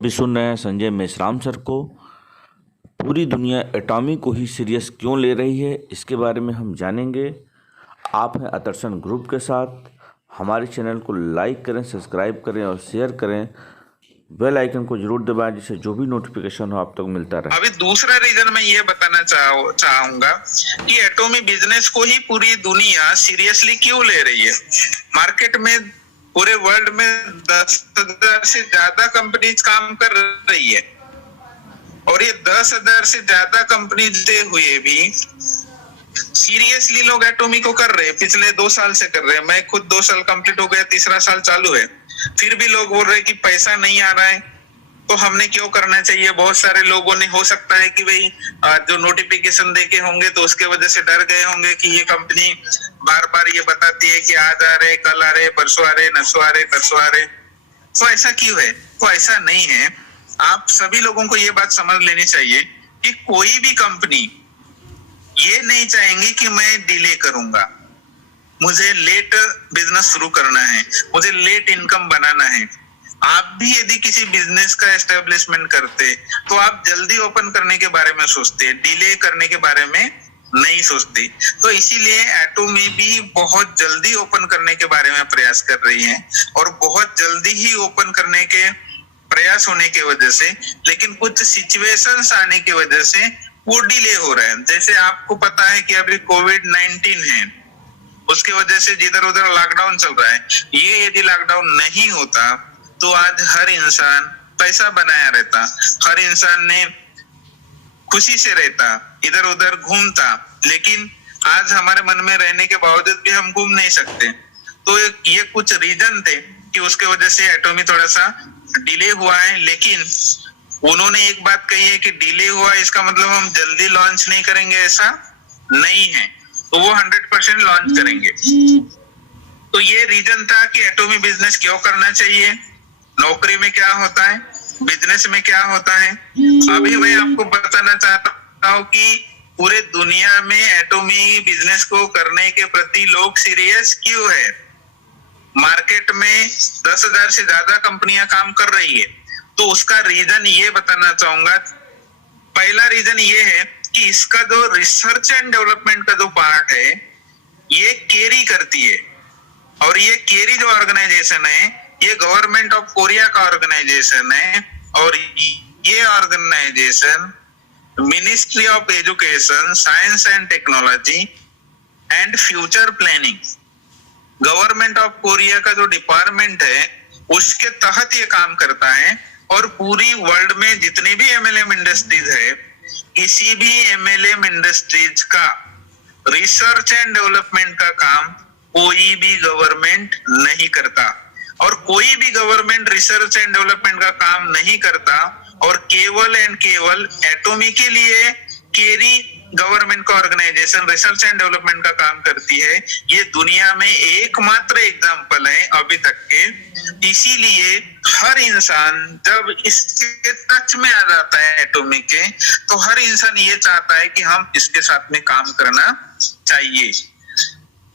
भी सुन रहे हैं संजय मेश्राम सर को। पूरी दुनिया एटॉमी को ही सीरियस क्यों ले रही है, इसके बारे में हम जानेंगे। आप हैं अतर्सन ग्रुप के साथ। हमारे चैनल को लाइक करें, सब्सक्राइब करें और शेयर करें। बेल आइकन को जरूर दबाएं जिससे जो भी नोटिफिकेशन हो आप तक मिलता रहे। अभी दूसरा रीजन मैं ये बताना चाहूंगा कि एटॉमी बिजनेस को ही पूरी दुनिया सीरियसली क्यों ले रही है। मार्केट में पूरे वर्ल्ड में 10,000 से ज्यादा कंपनीज काम कर रही है और ये 10,000 से ज्यादा कंपनीज हुए भी सीरियसली लोग एटॉमी को कर रहे हैं। पिछले 2 साल से कर रहे हैं। मैं खुद 2 साल कंप्लीट हो गया, तीसरा साल चालू है, फिर भी लोग बोल रहे हैं कि पैसा नहीं आ रहा है तो हमने क्यों करना चाहिए। बहुत सारे लोगों ने, हो सकता है कि भाई जो नोटिफिकेशन देखे होंगे तो उसके वजह से डर गए होंगे कि ये कंपनी बार बार ये बताती है कि आज आ रहे, कल आ रहे, परसों आ रहे, नरसों आ रहे, तरसों आ रहे। तो ऐसा क्यों है? तो ऐसा नहीं है। आप सभी लोगों को ये बात समझ लेनी चाहिए कि कोई भी कंपनी ये नहीं चाहेंगी कि मैं डिले करूंगा, मुझे लेट बिजनेस शुरू करना है, मुझे लेट इनकम बनाना है। आप भी यदि किसी बिजनेस का एस्टेब्लिशमेंट करते तो आप जल्दी ओपन करने के बारे में सोचते, डिले करने के बारे में नहीं सोचते। तो इसीलिए एटॉमी भी बहुत जल्दी ओपन करने के बारे में प्रयास कर रही है और बहुत जल्दी ही ओपन करने के प्रयास होने की वजह से, लेकिन कुछ सिचुएशंस आने की वजह से वो डिले हो रहा है। जैसे आपको पता है कि अभी कोविड-19 है, उसके वजह से जिधर उधर लॉकडाउन चल रहा है। ये यदि लॉकडाउन नहीं होता तो आज हर इंसान पैसा बनाया रहता, हर इंसान ने खुशी से रहता, इधर उधर घूमता। लेकिन आज हमारे मन में रहने के बावजूद भी हम घूम नहीं सकते। तो ये कुछ रीजन थे कि उसके वजह से एटॉमी थोड़ा सा डिले हुआ है। लेकिन उन्होंने एक बात कही है कि डिले हुआ इसका मतलब हम जल्दी लॉन्च नहीं करेंगे, ऐसा नहीं है। तो वो 100% लॉन्च करेंगे। तो ये रीजन था कि एटॉमी बिजनेस क्यों करना चाहिए, नौकरी में क्या होता है, बिजनेस में क्या होता है। अभी मैं आपको बताना चाहता हूँ कि पूरे दुनिया में एटॉमी बिजनेस को करने के प्रति लोग सीरियस क्यों है। मार्केट में 10,000 से ज्यादा कंपनियां काम कर रही है। तो उसका रीजन ये बताना चाहूंगा। पहला रीजन ये है कि इसका जो रिसर्च एंड डेवलपमेंट का जो पार्ट है ये केरी करती है। और ये केरी जो ऑर्गेनाइजेशन है ये गवर्नमेंट ऑफ कोरिया का ऑर्गेनाइजेशन है। और ये organisation ministry of education, science and technology and future planning, government of Korea का जो डिपार्टमेंट है उसके तहत ये काम करता है। और पूरी वर्ल्ड में जितनी भी एमएलएम इंडस्ट्रीज है, किसी भी एमएलएम इंडस्ट्रीज का रिसर्च एंड डेवलपमेंट का काम कोई भी गवर्नमेंट नहीं करता। और कोई भी गवर्नमेंट रिसर्च एंड डेवलपमेंट का काम नहीं करता और केवल एंड केवल एटॉमी के लिए केरी गवर्नमेंट का ऑर्गेनाइजेशन रिसर्च एंड डेवलपमेंट का काम करती है। ये दुनिया में एकमात्र एग्जांपल है अभी तक के। इसीलिए हर इंसान जब इसके टच में आ जाता है एटॉमी के, तो हर इंसान ये चाहता है कि हम इसके साथ में काम करना चाहिए।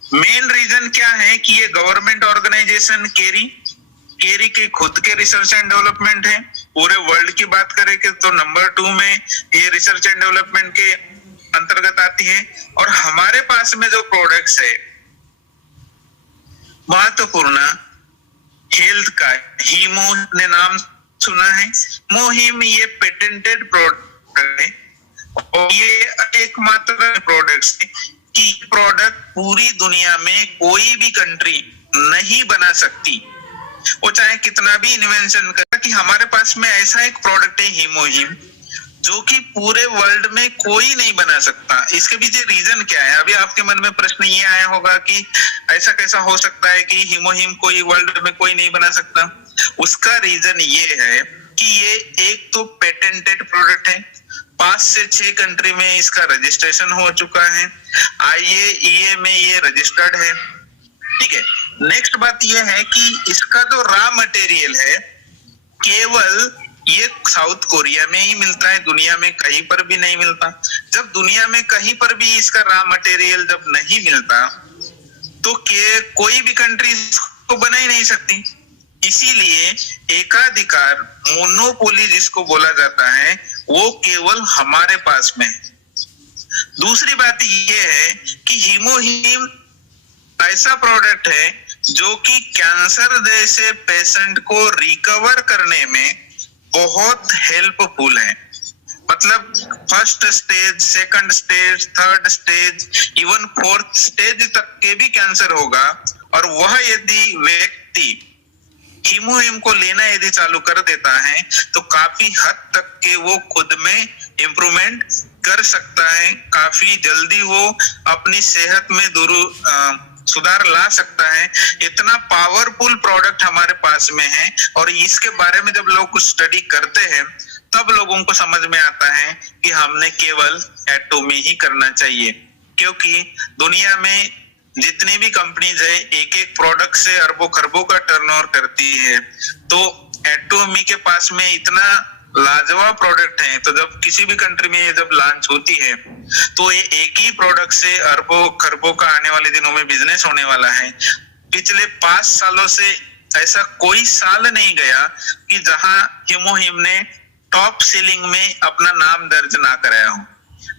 मेन रीजन क्या है कि ये गवर्नमेंट ऑर्गेनाइजेशन केरी के खुद के रिसर्च एंड डेवलपमेंट है। पूरे वर्ल्ड की बात करें तो नंबर 2 में ये रिसर्च एंड डेवलपमेंट के अंतर्गत आती है। और हमारे पास में जो प्रोडक्ट्स है महत्वपूर्ण हेल्थ का, हीमो ने नाम सुना है। मोहिम ये पेटेंटेड प्रोडक्ट है और ये एकमात्र प्रोडक्ट्स है कि प्रोडक्ट पूरी दुनिया में कोई भी कंट्री नहीं बना सकती, वो चाहे कितना भी इन्वेंशन करे। कि हमारे पास में ऐसा एक प्रोडक्ट है हीमोहिम जो कि पूरे वर्ल्ड में कोई नहीं बना सकता। इसके पीछे रीजन क्या है? अभी आपके मन में प्रश्न ये आया होगा कि ऐसा कैसा हो सकता है कि हीमोहिम कोई वर्ल्ड में कोई नहीं बना सकता। उसका रीजन ये है कि ये एक तो पेटेंटेड प्रोडक्ट है, 5 से 6 कंट्री में इसका रजिस्ट्रेशन हो चुका है, IAEA में ये रजिस्टर्ड है। ठीक है। नेक्स्ट बात ये है कि इसका जो रॉ मटेरियल है केवल ये साउथ कोरिया में ही मिलता है, दुनिया में कहीं पर भी नहीं मिलता। जब दुनिया में कहीं पर भी इसका रॉ मटेरियल जब नहीं मिलता तो कोई भी कंट्री इसको बना ही नहीं सकती। इसीलिए एकाधिकार मोनोपोली जिसको बोला जाता है वो केवल हमारे पास में है। दूसरी बात ये है कि हीमोहीम ऐसा प्रोडक्ट है जो कि कैंसर जैसे पेशेंट को रिकवर करने में बहुत हेल्पफुल है। मतलब first stage, second stage, third stage, even fourth stage तक के भी कैंसर होगा और वह यदि व्यक्ति हीमोहीम को लेना यदि चालू कर देता है तो काफी हद तक के वो खुद में इम्प्रूवमेंट कर सकता है, काफी जल्दी वो अपनी सेहत में सुधार ला सकता है। इतना पावरफुल प्रोडक्ट हमारे पास में है और इसके बारे में जब लोग स्टडी करते हैं तब लोगों को समझ में आता है कि हमने केवल एटोमी ही करना चाहिए, क्योंकि दुनिया में जितनी भी कंपनीज है एक एक प्रोडक्ट से अरबों खरबों का टर्नओवर करती है, तो एटोमी के पास में इतना लाजवाब प्रोडक्ट है। तो जब किसी भी कंट्री में ये जब लॉन्च होती है तो ये एक ही प्रोडक्ट से अरबों खरबों का आने वाले दिनों में बिजनेस होने वाला है। पिछले 5 सालों से ऐसा कोई साल नहीं गया कि जहां हीमोहीम ने टॉप सेलिंग में अपना नाम दर्ज ना कराया हो।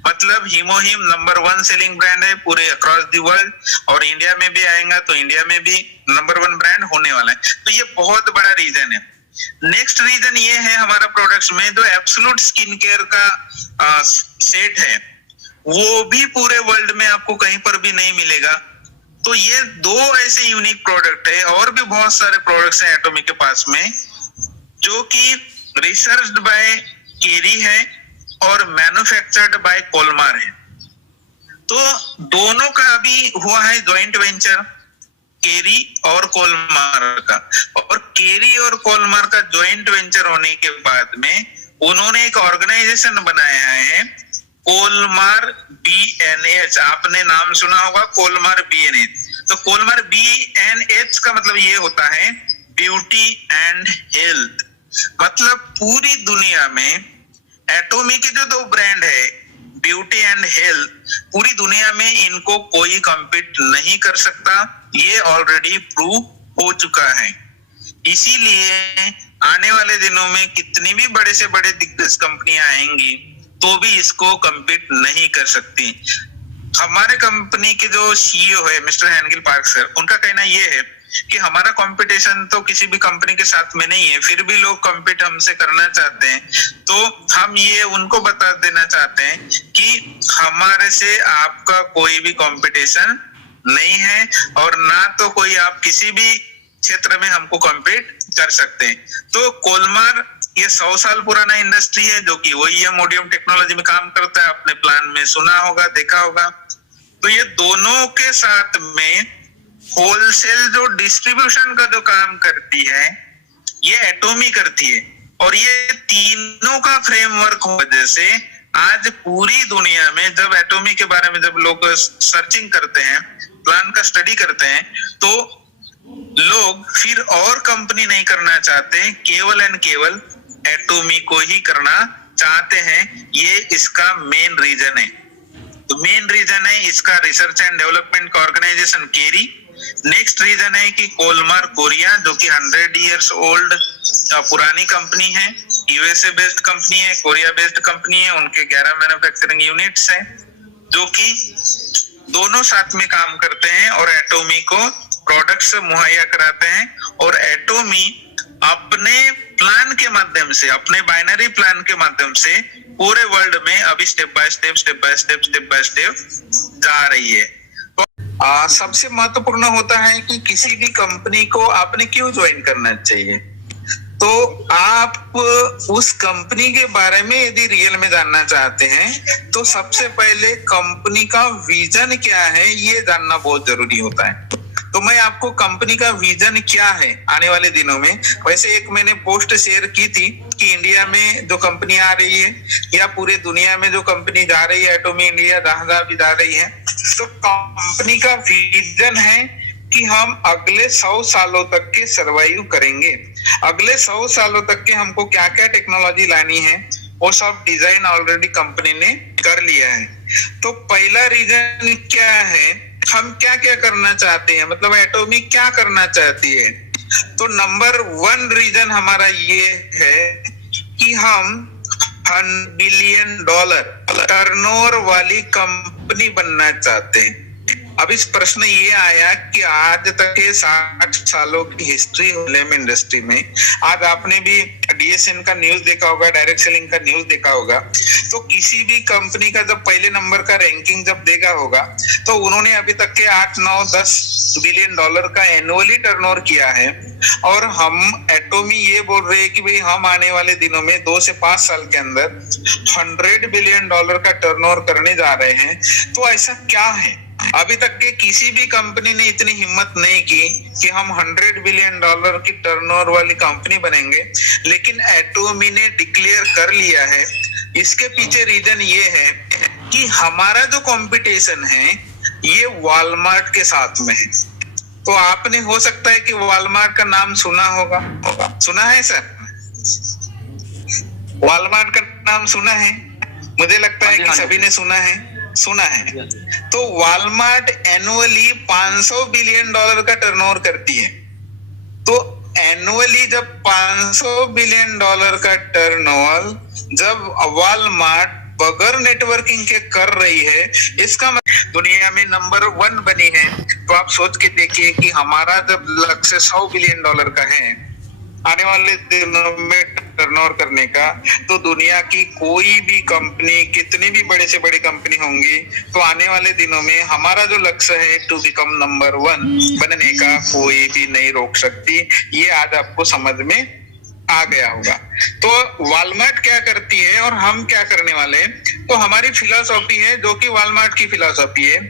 मतलब हीमोहीम नंबर 1 सेलिंग ब्रांड है पूरे अक्रॉस द वर्ल्ड और इंडिया में भी आएगा तो इंडिया में भी नंबर 1 ब्रांड होने वाला है। तो ये बहुत बड़ा रीजन है। नेक्स्ट रीजन ये है हमारा प्रोडक्ट्स में जो एब्सोल्यूट स्किन केयर का सेट है वो भी पूरे वर्ल्ड में आपको कहीं पर भी नहीं मिलेगा। तो ये 2 ऐसे यूनिक प्रोडक्ट है और भी बहुत सारे प्रोडक्ट्स हैं एटोमी के पास में जो कि रिसर्च्ड बाय केरी है और मैन्युफैक्चर्ड बाय कोलमार है। तो दोनों का अभी हुआ है जॉइंट वेंचर केरी और कोलमार का, और केरी और कोलमार का जॉइंट वेंचर होने के बाद में उन्होंने एक ऑर्गेनाइजेशन बनाया है कोलमार BNH। आपने नाम सुना होगा कोलमार BNH। तो कोलमार BNH का मतलब ये होता है ब्यूटी एंड हेल्थ। मतलब पूरी दुनिया में एटोमी के जो 2 ब्रांड है ब्यूटी एंड हेल्थ, पूरी दुनिया में इनको कोई कम्पीट नहीं कर सकता, ये ऑलरेडी प्रूव हो चुका है। इसीलिए आने वाले दिनों में कितनी भी बड़े से बड़े दिग्गज कंपनियां आएंगी तो भी इसको कम्पीट नहीं कर सकती। हमारे कंपनी के जो CEO है मिस्टर हैनगिल पार्क सर, उनका कहना ये है कि हमारा कंपटीशन तो किसी भी कंपनी के साथ में नहीं है, फिर भी लोग कम्पीट हमसे करना चाहते हैं। तो हम ये उनको बता देना चाहते हैं कि हमारे से आपका कोई भी कंपटीशन नहीं है और ना तो कोई आप किसी भी क्षेत्र में हमको कम्पीट कर सकते हैं। तो कोलमार ये 100 साल पुराना इंडस्ट्री है जो कि OEM ODM टेक्नोलॉजी में काम करता है, अपने प्लान में सुना होगा, देखा होगा। तो ये दोनों के साथ में होलसेल जो डिस्ट्रीब्यूशन का जो काम करती है ये एटोमी करती है, और ये तीनों का फ्रेमवर्क हो वजह से आज पूरी दुनिया में जब एटोमी के बारे में जब लोग सर्चिंग करते हैं, प्लान का स्टडी करते हैं, तो लोग फिर और कंपनी नहीं करना चाहते, केवल एंड केवल एटोमी को ही करना चाहते हैं। ये इसका मेन रीजन है। तो मेन रीजन है इसका रिसर्च एंड डेवलपमेंट का ऑर्गेनाइजेशन केरी। नेक्स्ट रीजन है कि कोलमार कोरिया जो कि 100 इयर्स ओल्ड पुरानी कंपनी है, USA बेस्ड कंपनी है, कोरिया बेस्ड कंपनी है, उनके 11 मैन्युफैक्चरिंग यूनिट्स हैं जो कि दोनों साथ में काम करते हैं और एटोमी को प्रोडक्ट्स मुहैया कराते हैं। और एटोमी अपने प्लान के माध्यम से, अपने बाइनरी प्लान के माध्यम से पूरे वर्ल्ड में अभी स्टेप बाय स्टेप जा रही है। तो सबसे महत्वपूर्ण होता है कि किसी भी कंपनी को आपने क्यों ज्वाइन करना चाहिए। तो आप उस कंपनी के बारे में यदि रियल में जानना चाहते हैं तो सबसे पहले कंपनी का विजन क्या है ये जानना बहुत जरूरी होता है। तो मैं आपको कंपनी का विजन क्या है आने वाले दिनों में, वैसे एक मैंने पोस्ट शेयर की थी कि इंडिया में जो कंपनी आ रही है या पूरे दुनिया में जो कंपनी जा रही है, एटोमी इंडिया जहां भी जा रही है, तो कंपनी का विजन है कि हम अगले 100 सालों तक के सर्वाइव करेंगे। अगले 100 सालों तक के हमको क्या क्या टेक्नोलॉजी लानी है वो सब डिजाइन ऑलरेडी कंपनी ने कर लिया है। तो पहला रीजन क्या है, हम क्या क्या करना चाहते हैं, मतलब एटोमी क्या करना चाहती है। तो नंबर 1 रीजन हमारा ये है कि हम $100 बिलियन टर्नओवर वाली कंपनी बनना चाहते हैं। अब इस प्रश्न ये आया कि आज तक के 60 सालों की हिस्ट्री फिल्म इंडस्ट्री में, आज आपने भी डीएसएन का न्यूज देखा होगा, डायरेक्ट सेलिंग का न्यूज देखा होगा, तो किसी भी कंपनी का जब पहले नंबर का रैंकिंग जब देखा होगा तो उन्होंने अभी तक के 8, 9, 10 बिलियन डॉलर का एनुअली टर्नओवर किया है। और हम एटोमी ये बोल रहे हैं कि भाई हम आने वाले दिनों में 2 से 5 साल के अंदर $100 बिलियन का टर्नओवर करने जा रहे हैं। तो ऐसा क्या है? अभी तक के किसी भी कंपनी ने इतनी हिम्मत नहीं की कि हम $100 बिलियन की टर्नओवर वाली कंपनी बनेंगे, लेकिन एटोमी ने डिक्लेयर कर लिया है। इसके पीछे रीजन ये है कि हमारा जो कंपटीशन है ये वॉलमार्ट के साथ में है। तो आपने हो सकता है कि वॉलमार्ट का नाम सुना होगा, सुना है सर? वॉलमार्ट का नाम सुना है? मुझे लगता है कि सभी ने सुना है। तो वॉलमार्ट एनुअली $500 बिलियन का टर्नओवर करती है। तो एनुअली जब $500 बिलियन का टर्नओवर जब वॉलमार्ट बगैर नेटवर्किंग के कर रही है, इसका मतलब दुनिया में नंबर 1 बनी है। तो आप सोच के देखिए कि हमारा जब लक्ष्य $100 बिलियन का है आने वाले दिनों में टर्नओवर करने का, तो दुनिया की कोई भी कंपनी, कितनी भी बड़े से बड़ी कंपनी होंगी, तो आने वाले दिनों में हमारा जो लक्ष्य है टू बिकम नंबर 1 बनने का, कोई भी नहीं रोक सकती। ये आज आपको समझ में आ गया होगा। तो वॉलमार्ट क्या करती है और हम क्या करने वाले हैं? तो हमारी फिलॉसफी है, जो कि वॉलमार्ट की फिलॉसफी है।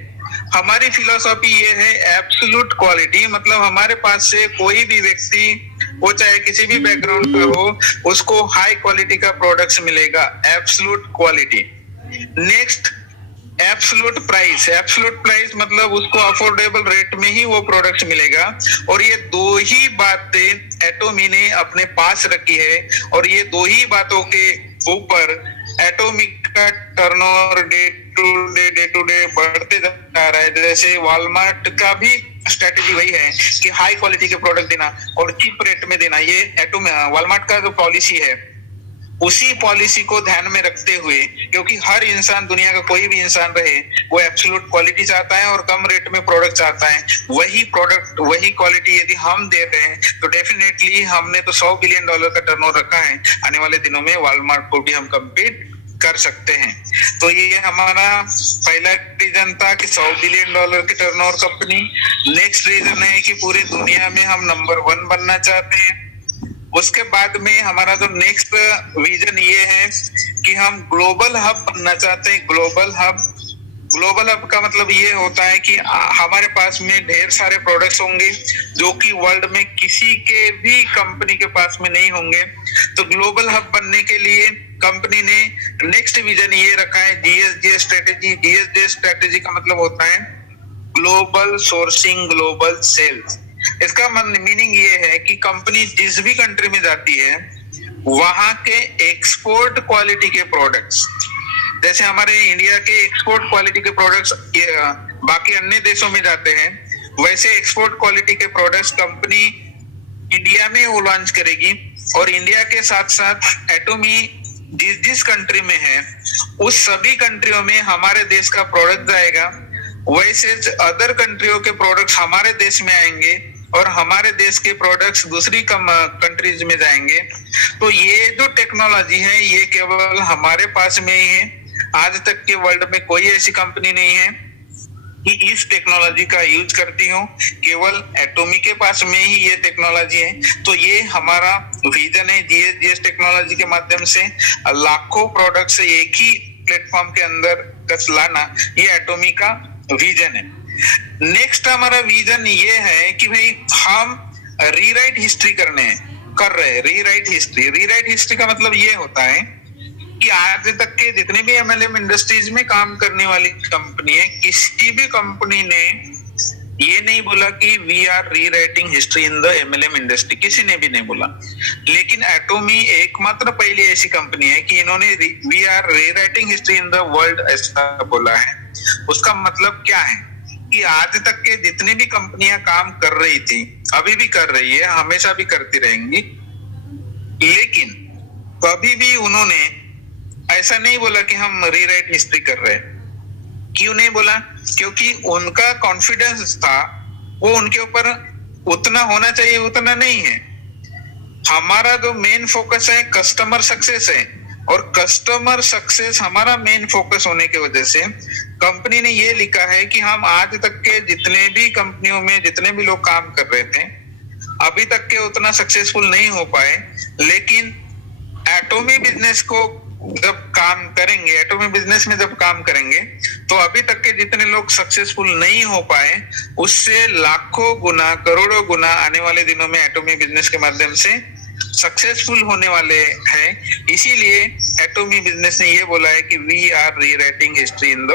हमारी फिलॉसफी ये है एब्सोल्यूट क्वालिटी, मतलब हमारे पास से कोई भी व्यक्ति, वो चाहे किसी भी बैकग्राउंड का हो, उसको हाई क्वालिटी का प्रोडक्ट्स मिलेगा, absolute quality. Next, absolute price. Absolute price मतलब उसको अफोर्डेबल रेट में ही वो प्रोडक्ट मिलेगा। और ये 2 ही बातें एटोमी ने अपने पास रखी है, और ये 2 ही बातों के ऊपर एटोमी का टर्नओवर डे टू डे बढ़ते जा रहा है। जैसे वॉलमार्ट का भी स्ट्रेटेजी वही है कि हाई क्वालिटी के प्रोडक्ट देना और चीप रेट में देना। ये एटोमी वॉलमार्ट का जो पॉलिसी है, उसी पॉलिसी को ध्यान में रखते हुए, क्योंकि हर इंसान, दुनिया का कोई भी इंसान रहे, वो एब्सोल्यूट क्वालिटी चाहता है और कम रेट में प्रोडक्ट चाहता है। वही प्रोडक्ट, वही क्वालिटी यदि हम दे रहे हैं तो डेफिनेटली हमने तो $100 बिलियन का टर्नओवर रखा है, आने वाले दिनों में वॉलमार्ट को भी हम कम्पीट कर सकते हैं। तो ये हमारा पहला रीजन था कि $100 बिलियन की टर्नओवर कंपनी। नेक्स्ट रीजन है कि पूरी दुनिया में हम नंबर 1 बनना चाहते हैं। उसके बाद में हमारा जो नेक्स्ट विजन ये है कि हम ग्लोबल हब बनना चाहते हैं। ग्लोबल हब का मतलब ये होता है कि हमारे पास में ढेर सारे प्रोडक्ट्स होंगे जो कि वर्ल्ड में किसी के भी कंपनी के पास में नहीं होंगे। तो ग्लोबल हब बनने के लिए कंपनी ने नेक्स्ट विजन ये रखा है, DSD स्ट्रेटेजी। DSD स्ट्रेटेजी का मतलब होता है ग्लोबल सोर्सिंग, ग्लोबल सेल्स। इसका मीनिंग ये है कि कंपनी जिस भी कंट्री में जाती है, वहां के एक्सपोर्ट क्वालिटी के प्रोडक्ट्स, जैसे हमारे इंडिया के एक्सपोर्ट क्वालिटी के प्रोडक्ट्स बाकी अन्य देशों में जाते हैं, वैसे एक्सपोर्ट क्वालिटी के प्रोडक्ट्स कंपनी इंडिया में वो लॉन्च करेगी। और इंडिया के साथ साथ एटोमी जिस कंट्री में है, उस सभी कंट्रियों में हमारे देश का प्रोडक्ट जाएगा। वैसे अदर कंट्रियों के प्रोडक्ट्स हमारे देश में आएंगे और हमारे देश के प्रोडक्ट्स दूसरी कंट्रीज में जाएंगे। तो ये जो टेक्नोलॉजी है, ये केवल हमारे पास में ही है। आज तक के वर्ल्ड में कोई ऐसी कंपनी नहीं है कि इस टेक्नोलॉजी का यूज करती हो, केवल एटोमी के पास में ही ये टेक्नोलॉजी है। तो ये हमारा विजन है, जीएस टेक्नोलॉजी के माध्यम से लाखों प्रोडक्ट्स एक ही प्लेटफॉर्म के अंदर कस लाना, ये एटोमी का विजन है। नेक्स्ट हमारा विजन ये है कि भाई हम रीराइट हिस्ट्री कर रहे हैं। रीराइट हिस्ट्री का मतलब ये होता है कि आज तक के जितने भी एमएलएम इंडस्ट्रीज में काम करने वाली कंपनी है, किसी भी कंपनी ने ये नहीं बोला कि we are rewriting history in the MLM industry, किसी ने भी नहीं बोला। लेकिन एटोमी एकमात्र पहली ऐसी कंपनी है कि इन्होंने we are rewriting history in the world ऐसा बोला है। उसका मतलब क्या है कि आज तक के जितनी भी कंपनियां काम कर रही थी, अभी भी कर रही है, हमेशा भी करती रहेंगी। लेकिन कभी भी उन्होंने ऐसा नहीं बोला कि हम रीराइट हिस्ट्री कर रहे हैं। क्यों नहीं बोला? क्योंकि उनका कॉन्फिडेंस था वो उनके ऊपर उतना होना चाहिए उतना नहीं है। हमारा जो मेन फोकस है कस्टमर सक्सेस है, और कस्टमर सक्सेस हमारा मेन फोकस होने की वजह से कंपनी ने ये लिखा है कि हम आज तक के जितने भी कंपनियों में जितने भी लोग काम कर रहे थे अभी तक के उतना सक्सेसफुल नहीं हो पाए, लेकिन एटॉमी बिजनेस को जब काम करेंगे, एटॉमी बिजनेस में जब काम करेंगे तो अभी तक के जितने लोग सक्सेसफुल नहीं हो पाए उससे लाखों गुना करोड़ों गुना आने वाले दिनों में एटॉमी बिजनेस के माध्यम से सक्सेसफुल होने वाले हैं। इसीलिए एटॉमी बिजनेस ने ये बोला है कि we are rewriting history in the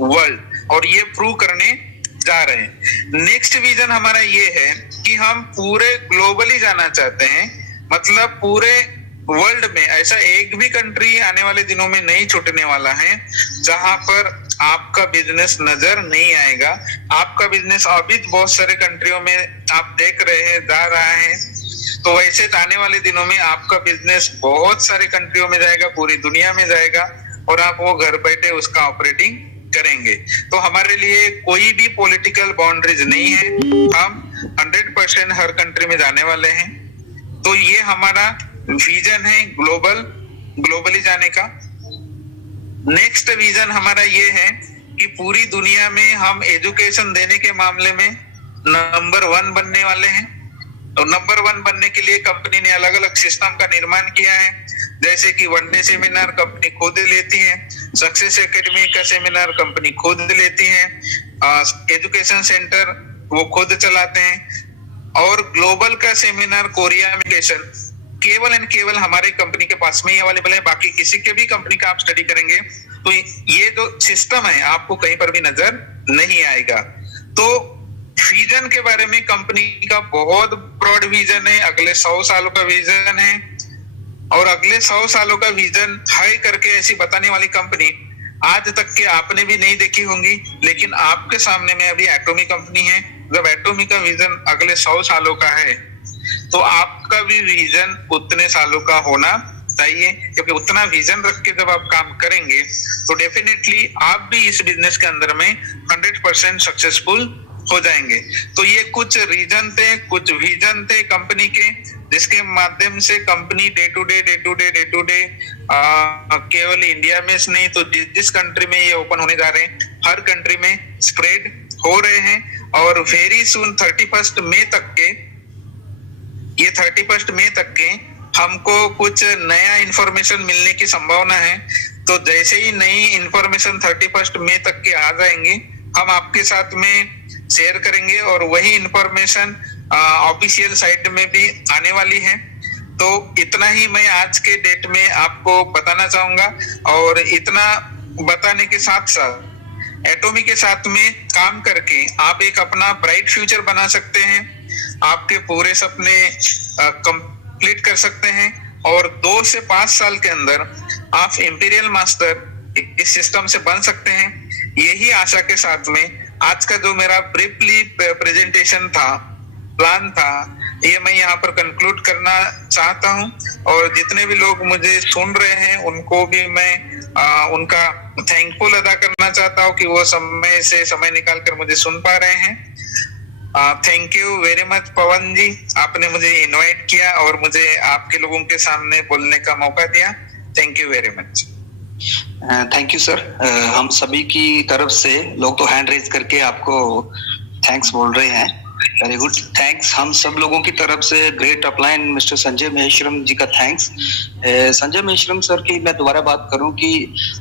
world, और ये प्रूव करने जा रहे हैं। नेक्स्ट विजन हमारा ये है कि हम पूरे ग्लोबली जाना चाहते हैं, मतलब पूरे वर्ल्ड में ऐसा एक भी कंट्री आने वाले दिनों में नहीं छूटने वाला है जहां पर आपका बिजनेस नजर नहीं आएगा। आपका बिजनेस अभी बहुत सारे कंट्रियों में आप देख रहे हैं जा रहा है, तो वैसे आने वाले दिनों में आपका बिजनेस बहुत सारे कंट्रियों में जाएगा, पूरी दुनिया में जाएगा, और आप वो घर बैठे उसका ऑपरेटिंग करेंगे। तो हमारे लिए कोई भी पॉलिटिकल बाउंड्रीज नहीं है, हम 100% हर कंट्री में जाने वाले हैं। तो ये हमारा विजन है ग्लोबली जाने का। नेक्स्ट विजन हमारा ये है कि पूरी दुनिया में हम एजुकेशन देने के मामले में नंबर 1 बनने वाले हैं। तो नंबर 1 बनने के लिए कंपनी ने अलग अलग सिस्टम का निर्माण किया है, जैसे कि वन डे सेमिनार कंपनी खुद लेती है, सक्सेस एकेडमी का सेमिनार कंपनी खुद लेती है, एजुकेशन सेंटर वो खुद चलाते हैं, और ग्लोबल का सेमिनार कोरिया एजुकेशन केवल एंड केवल हमारे कंपनी के पास में ही अवेलेबल है। बाकी किसी के भी कंपनी का आप स्टडी करेंगे तो ये जो सिस्टम है आपको कहीं पर भी नजर नहीं आएगा। तो विजन के बारे में कंपनी का बहुत ब्रॉड विजन है, अगले 100 सालों का विजन है, और अगले 100 सालों का विजन हाई करके ऐसी बताने वाली कंपनी आज तक के आपने भी नहीं देखी होंगी। लेकिन आपके सामने में अभी एटॉमी कंपनी है। जब एटॉमी का विजन अगले 100 सालों का है तो आपका भी विजन उतने सालों का होना चाहिए, क्योंकि उतना विजन रख के जब आप काम करेंगे तो डेफिनेटली आप भी इस बिजनेस के अंदर में 100% सक्सेसफुल हो जाएंगे। तो ये कुछ रीजन थे, कुछ विजन थे कंपनी के, जिसके माध्यम से कंपनी डे टू डे केवल इंडिया में नहीं तो जिस कंट्री में ये ओपन होने जा रहे हैं हर कंट्री में स्प्रेड हो रहे हैं। और वेरी सून 31 मई तक के हमको कुछ नया इंफॉर्मेशन मिलने की संभावना है। तो जैसे ही नई इंफॉर्मेशन 31 मई तक के आ जाएंगे हम आपके साथ में शेयर करेंगे, और वही इंफॉर्मेशन ऑफिशियल साइट में भी आने वाली है। तो इतना ही मैं आज के डेट में आपको बताना चाहूंगा, और इतना बताने के साथ साथ एटॉमी के साथ में काम करके आप एक अपना ब्राइट फ्यूचर बना सकते हैं, आपके पूरे सपने कंप्लीट कर सकते हैं, और 2 से 5 साल के अंदर आप इंपीरियल मास्टर इस सिस्टम से बन सकते हैं। यही आशा के साथ में आज का जो मेरा ब्रीफली प्रेजेंटेशन था, प्लान था, ये मैं यहाँ पर कंक्लूड करना चाहता हूँ। और जितने भी लोग मुझे सुन रहे हैं उनको भी मैं उनका थैंकफुल अदा करना चाहता हूँ कि वो समय निकाल कर मुझे सुन पा रहे हैं। थैंक यू वेरी मच पवन जी, आपने मुझे इनवाइट किया और मुझे आपके लोगों के सामने बोलने का मौका दिया। Thank you very much. Thank you sir. हम सभी की तरफ से लोग तो हैंड रेज करके आपको थैंक्स बोल रहे हैं। Very good, thanks. हम सब लोगों की तरफ से great upline mister Sanjay Maheshwaram ji का थैंक्स। संजय महेश्वरम सर की मैं दोबारा बात करूं कि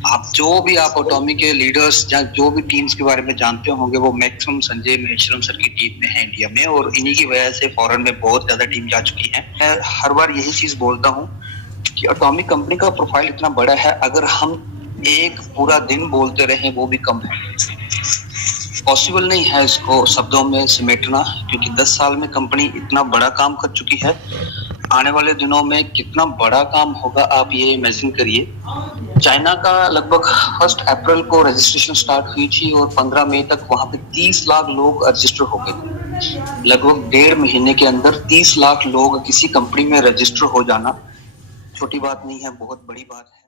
आप जो भी आप एटॉमी के लीडर्स या जो भी टीम्स के बारे में जानते होंगे वो मैक्सिमम संजय महेश्वरम सर की टीम में है इंडिया में, और इन्हीं की वजह से फॉरेन में बहुत ज्यादा टीम जा चुकी है। मैं हर बार यही चीज बोलता हूँ कि एटॉमी कंपनी का प्रोफाइल इतना बड़ा है, अगर हम एक पूरा दिन बोलते रहे वो भी कम है। पॉसिबल नहीं है इसको शब्दों में समेटना, क्योंकि 10 साल में कंपनी इतना बड़ा काम कर चुकी है। आने वाले दिनों में कितना बड़ा काम होगा आप ये इमेजिन करिए। चाइना का लगभग 1 अप्रैल को रजिस्ट्रेशन स्टार्ट हुई थी और 15 मई तक वहां पे 30 लाख लोग रजिस्टर हो गए। लगभग 1.5 महीने के अंदर 30 लाख लोग किसी कंपनी में रजिस्टर हो जाना छोटी बात नहीं है, बहुत बड़ी बात है।